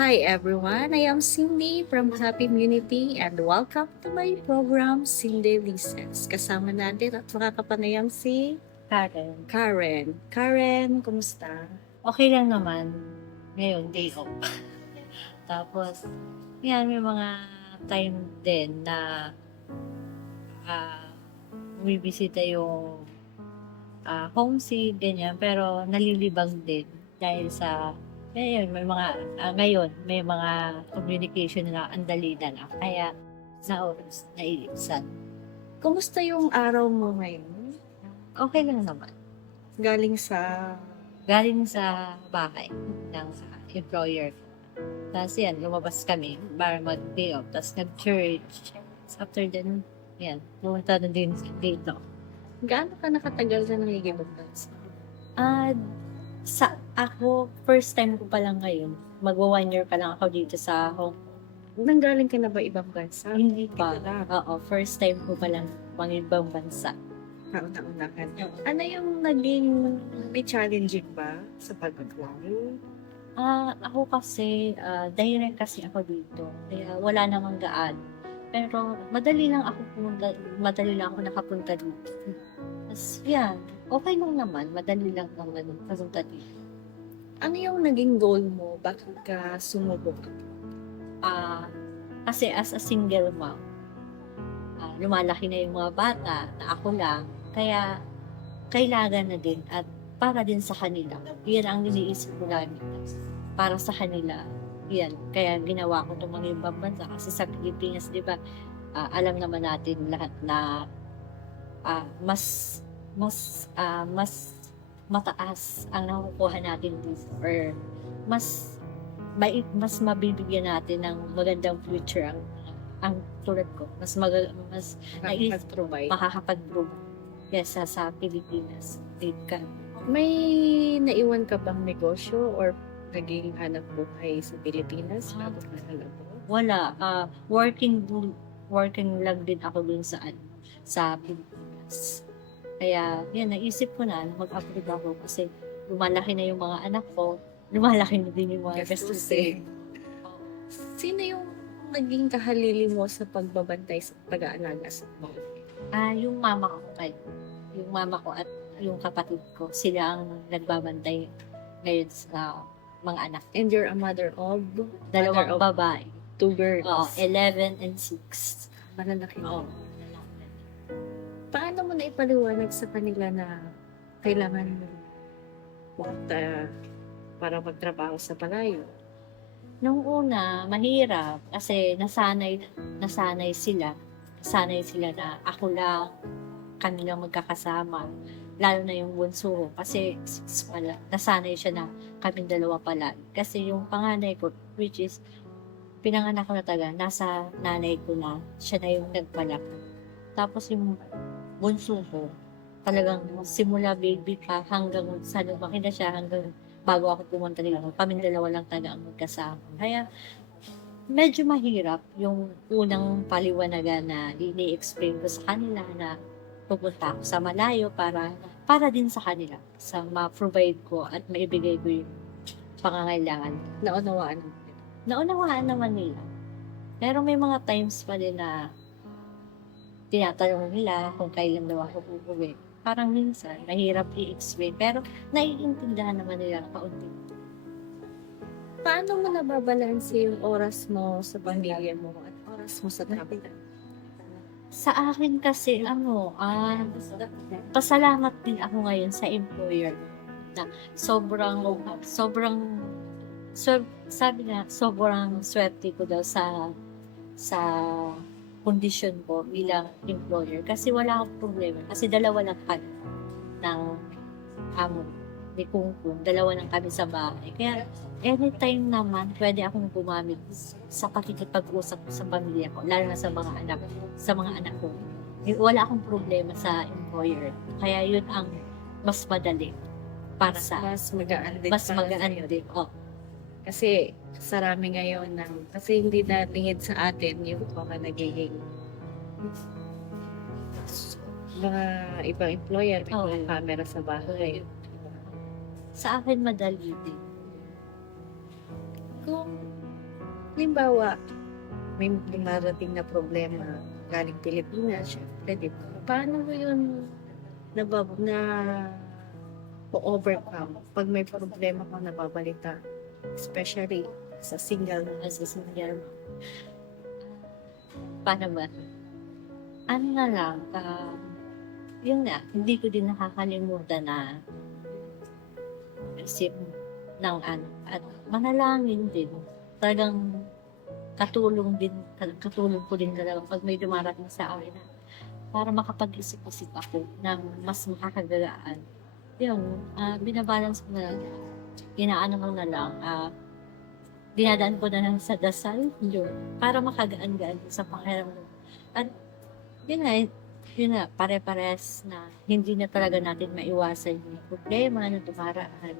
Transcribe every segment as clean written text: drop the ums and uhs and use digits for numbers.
Hi everyone, I am Cindy from Happy Immunity and welcome to my program, Cindy Listens. Kasama natin at makakapanayam si Karen. Karen. Karen, kumusta? Okay lang naman. Ngayon, day off. Tapos, yan, may mga time din na ah bumibisita yung homesick, ganyan. Pero nalilibang din dahil sa, ngayon, may mga communication na ang dali na lang. Kaya, sa oras, naiibsan. Kumusta yung araw mo ngayon? Okay lang naman. Galing sa... Galing sa bahay ng employer ko. Tapos yan, lumabas kami para mag-day off. Tapos nag-church. Tapos after then, yan, pumunta na din dito. Gaano ka nakatagal na nangigibang dansa? At ako, first time ko pa lang ngayon. Magwa 1 year pa lang ako dito sa Hong Kong. Nanggaling ka na ba ibang bansa? Hindi pa. Kilala. Oo, first time ko pa lang mga ibang bansa. Kauna-una ka. Ano yung naging may challenging ba sa pag-apply? Ako kasi, direct kasi ako dito. Kaya wala namang gaan. Pero madali lang ako nakapunta dito. Tapos yan, okay lang naman. Madali lang naman papunta dito. Ano yung naging goal mo? Bakit ka sumubok? Kasi as a single mom, lumalaki na yung mga bata na ako lang. Kaya kailangan na din at para din sa kanila. Yan ang iniisip ko lagi. Para sa kanila. Yan. Kaya ginawa ko itong mga ibang bansa. Kasi sa Pilipinas, di ba, alam naman natin lahat na mas mataas ang nakukuha natin dito or mas mabibigyan natin ng magandang future ang tulad ko. Mas Mag-provide? makakapag-grow sa Pilipinas. Dito ka. May naiwan ka bang negosyo or naging hanap buhay sa Pilipinas bago ka nalabas? Wala. Working lang din ako dun sa Pilipinas. Kaya, yan, naisip ko na mag-upload ako kasi lumalaki na yung mga anak ko, lumalaki na din yung mga gastusin. Sino yung naging kahalili mo sa pagbabantay sa pag-aalaga sa mga? Yung mama ko yung mama ko at yung kapatid ko, sila ang nagbabantay ngayon sa mga anak. And you're a mother of? Dalawang Mother of babae. 2 girls. 11 and 6. Malalaki. Oo. Paano mo na ipaliwanag sa kanila na kailangan para magtrabaho sa palayo? Nung una, mahirap kasi nasanay sila. Nasanay sila na ako lang, kami lang magkakasama. Lalo na yung bunso ko kasi nasanay siya na kaming dalawa pala. Kasi yung panganay ko, which is pinanganak ko na nasa nanay ko na, siya na yung nagpalaki. Tapos yung bunso ko, talagang simula baby pa hanggang sa lumaki na siya, hanggang bago ako pumunta dito, kaming dalawa lang ang magkasama. Kaya medyo mahirap yung unang paliwanagan na ini-explain ko sa kanila na pupunta ako sa malayo para din sa kanila, sa ma-provide ko at maibigay ko yung pangangailangan. Naunawaan naman nila. Pero may mga times pa din na tinatanong nila kung kailan daw ako uuwi. Parang minsan, mahirap i-explain. Pero naiintindihan naman nila kaunti. Paano mo nababalanse yung oras mo sa pamilya mo at oras mo sa trabaho? Sa akin kasi, pasalamat din ako ngayon sa employer na sabi nga, sobrang swerte ko daw sa kondisyon ko bilang employer. Kasi wala akong problema. Kasi dalawa lang kami ng amo ni Kungkung. Dalawa lang kami sa bahay. Kaya anytime naman, pwede akong gumamit sa pakikipag-usap sa pamilya ko, lalo na sa mga anak ko. Wala akong problema sa employer. Kaya yun ang mas madali para sa Mas magaan din. mas magaan din. Kasi sarami ngayon kasi hindi na lingid sa atin yung mga nagiging mga ibang employer, may mga camera sa bahay. Sa akin madali din. Kung, halimbawa, may dumarating na problema galing Pilipinas, syempre, di ba? Paano mo yun na overcome pag may problema kang nababalita? Especially sa single As a single. Paano ba? Ano na lang, yun nga, hindi ko din nakakalimutan na isip ng ano, at manalangin din. Talagang katulong ko din talaga pag may dumarating sa akin na para makapag-isip-isip ako ng mas makakagagaan. Yun, binabalance ko na lang. Inaano ko na lang, dinadaan ko na lang sa dasal, yun, para makagaan-gaan sa pakiramdam. At yun nga, pare-pares na hindi na talaga natin maiwasan yung problema na dumaraan.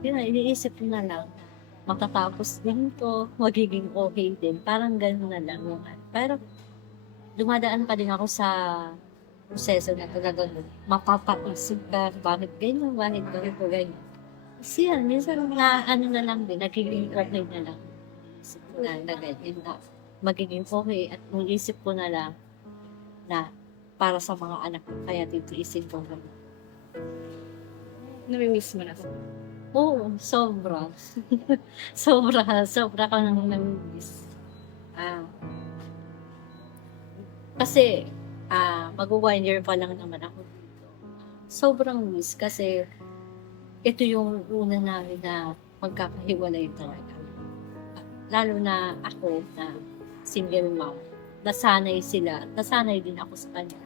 Yun nga, iniisip ko na lang, matatapos din to, magiging okay din. Parang gano'n na lang. Pero dumadaan pa din ako sa proseso na talagang mapapaisip ka, bakit ganyan, bakit ganyan. Kasi yan, minsan na ano na lang din, nagiging okay na lang. Isip ko na ganyan na magiging okay at isip ko na lang na para sa mga anak ko, kaya titiisin ko lang. Namimiss mo na. Oo, sobra. sobra ko nang namimiss. Kasi, mag-1 year pa lang naman ako dito. Sobrang miss kasi ito yung una namin na magkakahiwalay talaga. Lalo na ako na single mom. Nasanay sila. Nasanay din ako sa kanya.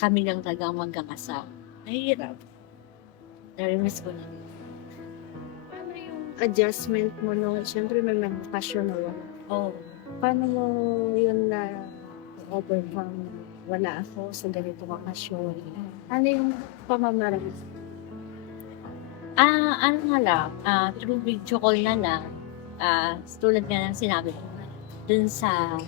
Kami lang talaga magkakasama. Nahihirap. Narimiss ko na. Paano yung adjustment mo no? Siyempre may mga passion na wala. Oo. Paano mo yun na overcome? Wala ako sa ganito bakasyon. Ano yung pamamaraan? Ano nga lang, through video call na lang, tulad nga ng sinabi ko, dun sa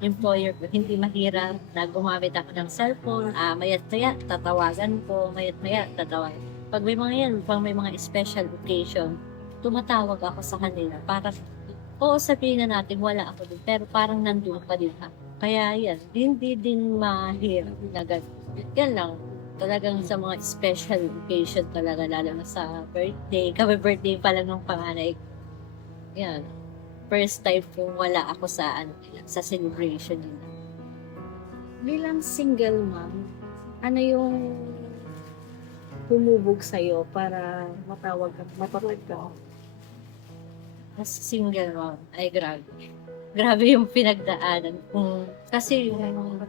employer ko, hindi mahirap na gumamit ako ng cellphone, mayat-maya, tatawagan ko, mayat-maya, tatawagan. Pag may mga yan, pag may mga special occasion, tumatawag ako sa kanila para, oo, sabihin na natin, wala ako din, pero parang nandun pa din ako. Kaya yan, hindi din mahirap na ganun. Yan lang, talagang sa mga special occasion talaga, lalo na sa birthday. Kami birthday pa lang ng panganay. Yan. First time kung wala ako sa sa celebration nila. Bilang single mom, ano yung humubog sa'yo para matawag ka? As single mom, ay grabe. Grabe yung pinagdaanan. Kasi yung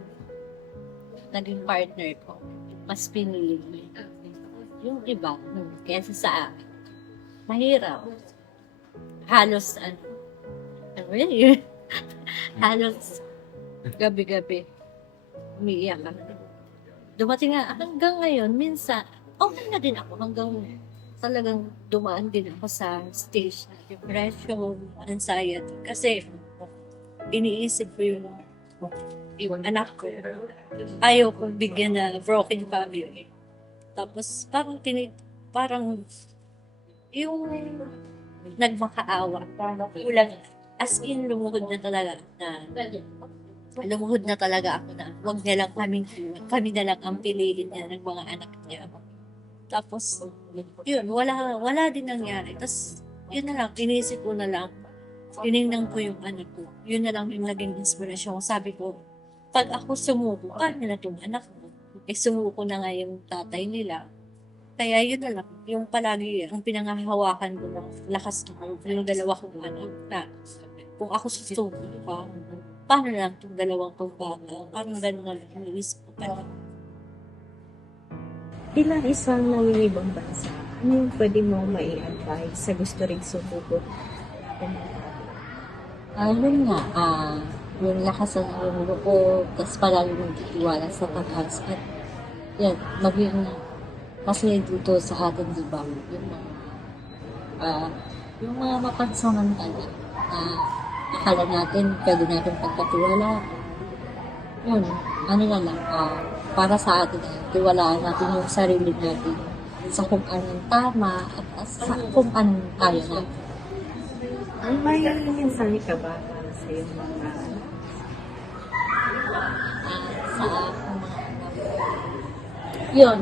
naging partner ko, mas pinili yung iba kaysa sa akin. Mahirap. Halos halos gabi-gabi umiiyak ako. Dumating nga hanggang ngayon, minsan okay na din ako hanggang talagang dumaan din ako sa stage na depression, anxiety. Kasi iniisip ko yung anak ko. Ayaw kong bigyan na broken family. Tapos parang yung nagmakaawa. Kulang, as in lumuhod na talaga ako na wag niya lang kami na lang ang piliin niya ng mga anak niya. Tapos, yun, wala din nangyari. Tapos, yun na lang, inisip ko na lang, tinignan ko yung anak ko. Yun na lang yung naging inspirasyon. Sabi ko, pag ako sumuko, paano na itong anak ko? Sumuko na nga yung tatay nila. Kaya yun na lang, yung palagi, ang pinangahawakan ko ng lakas ng yung dalawa kong anak na kung ako susuko pa, paano lang itong dalawang kong bata? Parang gano'n na lang yung isip ko. Pero, Bilang isang nangingibang bansa, ano yung pwede mo mai-advise sa gusto rin sumubok? yun nga, yung lakas ng yung loob, tapos palagi mong titiwala sa taas. At yan, maging kasi dito sa atin, di ba, yung mga mapansamantala na akala natin, pwede natin pagkatiwala. Yun, ano na lang, para sa atin, tiwalaan natin yung sarili natin sa kung anong tama at sa kung anong kaya natin. May mensahe ka ba para sa iyong mga Sa aking mga anak. Yun,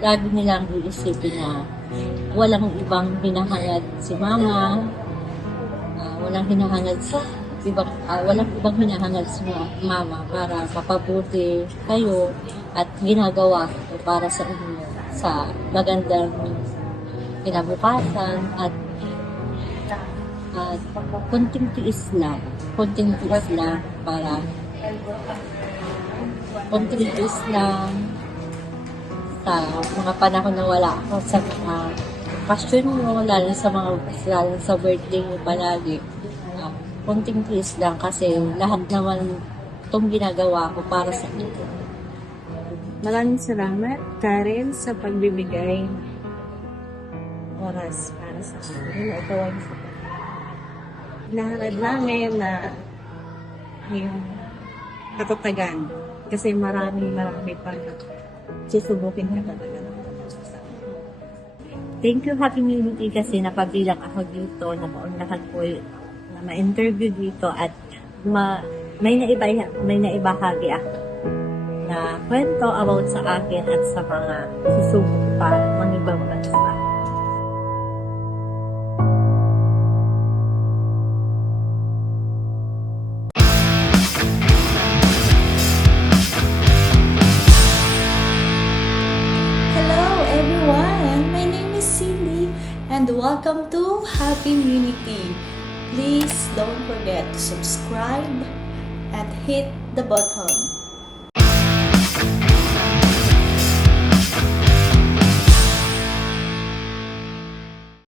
lagi nilang iisipin na walang ibang hinahangad si mama, walang ibang hinahangad si mama para mapabuti kayo at ginagawa ko para sa inyo sa magandang kinabukasan at konting tiis lang para konting tiis lang sa mga panahon na wala ako sa mga passion mo, lalo sa birthday mo palagi. Konting tiis lang kasi lahat naman itong ginagawa ko para sa inyo. Maraming salamat, Karen, sa pagbibigay ng oras para sa akin. Ito ay hinahanad namin na yung katatagan. Kasi marami pa susubukin ka talaga. Thank you, Happy Community, kasi napabilang ako dito, napaunlakan ko na ma-interview dito at may naibahagi ako na kwento about sa akin at sa mga susubok para mga ibang bansa. Hello everyone, my name is Cindy and welcome to Happy Unity. Please don't forget to subscribe and hit the button